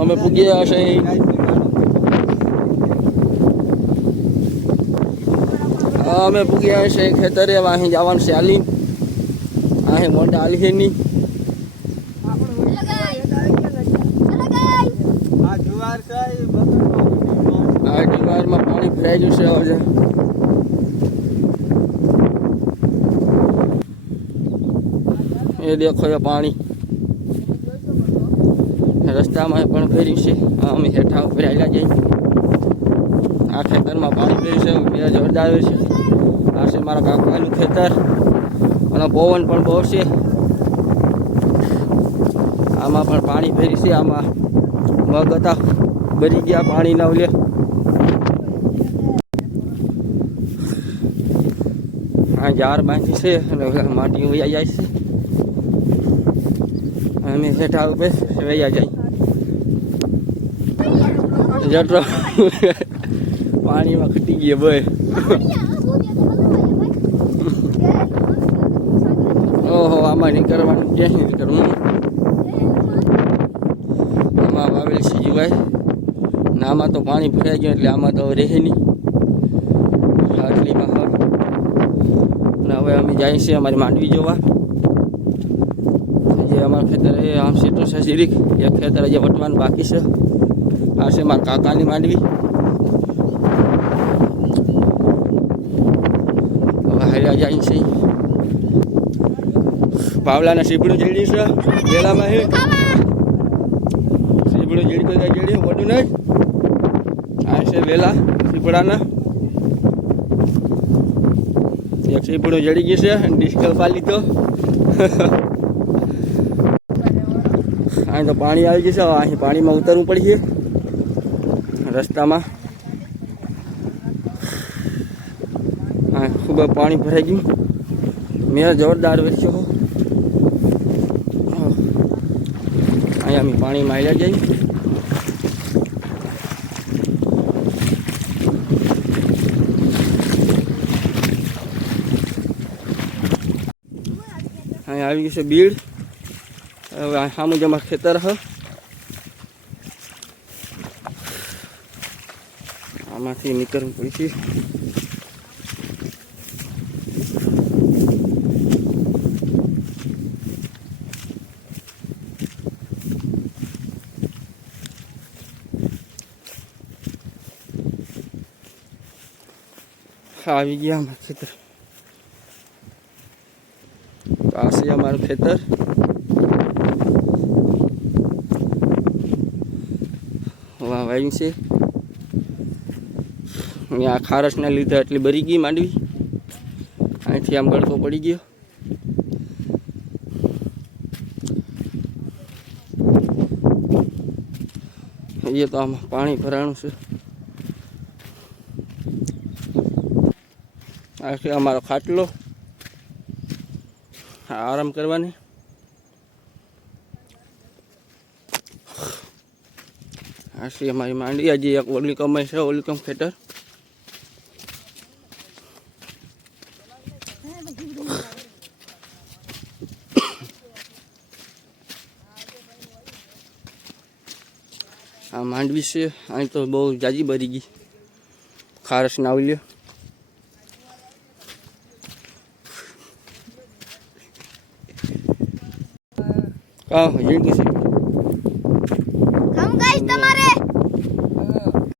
અમે પૂગી ગયા છે અમે પૂગ્યા ગયા છે ખેતરે અહીં જવાનું છે આલી અહીં મોટા આલી નહીં આ જુવારમાં પાણી ભરાઈ ગયું છે હવે. એ દેખો પાણી. રસ્તામાં પણ ફેર્યું છે. અમે હેઠા ઉપર આવેલા જઈ આ ખેતરમાં પાણી ફેર્યું છે. બે જોરદાર છે. આ છે મારા કાકાનું ખેતર. અને પવન પણ બહુ છે. આમાં પણ પાણી ફેર્યું છે. આમાં મગ હતા. ભરી ગયા પાણીના ઉલે. આ જાર બાંધી છે અને માટી વૈયા જાય છે. અમે હેઠા ઉપર વૈયા જાય. જટરો. પાણીમાં ખટી ગયા બે ઓહો, આમાં નીકળવાનું ક્યાં નીકળવું આમાં વાવેલ છે જીવાય ને આમાં તો પાણી ભરાઈ ગયું એટલે આમાં તો રહે નહીં. આટલીમાં હવે. ને હવે અમે જાય છીએ અમારી માંડવી જોવા. જે અમારા ખેતર એ આમ સીટું છે સીરીક. એક ખેતર હજી વટવાનું બાકી છે. આ છે મારા કાકાની માંડવી હવે હાલ્યા જાય છે પાવલાના સીપડું જેડી છે વેલામાં છે સીપડું જેડી કોઈ કઈ જેડી મોટું નહીં આ છે વેલા સીપડાના એક સીપડું જડી ગયું છે ડિસ્કલ પાલી તો અહીં તો પાણી આવી ગયું છે હવે અહીં પાણીમાં ઉતરવું પડશે રસ્તામાં. હા, ખૂબ જ પાણી ભરાઈ ગયું. મેં જોરદાર વેચ્યો અહીંયા અમે પાણીમાં આવ્યા જઈએ અહીંયા આવી ગયું છે બીડ. હવે આ સામું જ અમારું ખેતર હ. આમાંથી નીકળવું પડશે આવી ગયા અમારું ખેતર. આ છે અમારું ખેતર. વાવાયું છે. આ ખારસના લીધે એટલી બરી ગઈ માંડવી. અહીંથી આમ ગળતો પડી ગયો. એ તો આમાં પાણી ભરાણું છે. આ છે અમારો ખાટલો. આરામ કરવાની. આ છે અમારી માંડી હજી એક ઓલિકમ છે ઓલિકમ ખેતર. આ માંડવી છે, અહીં તો બહુ જાજી ભરી ગઈ. ખારસ ના આવલ્યો કા હિંગ છે હમ ગાઈસ તમારે?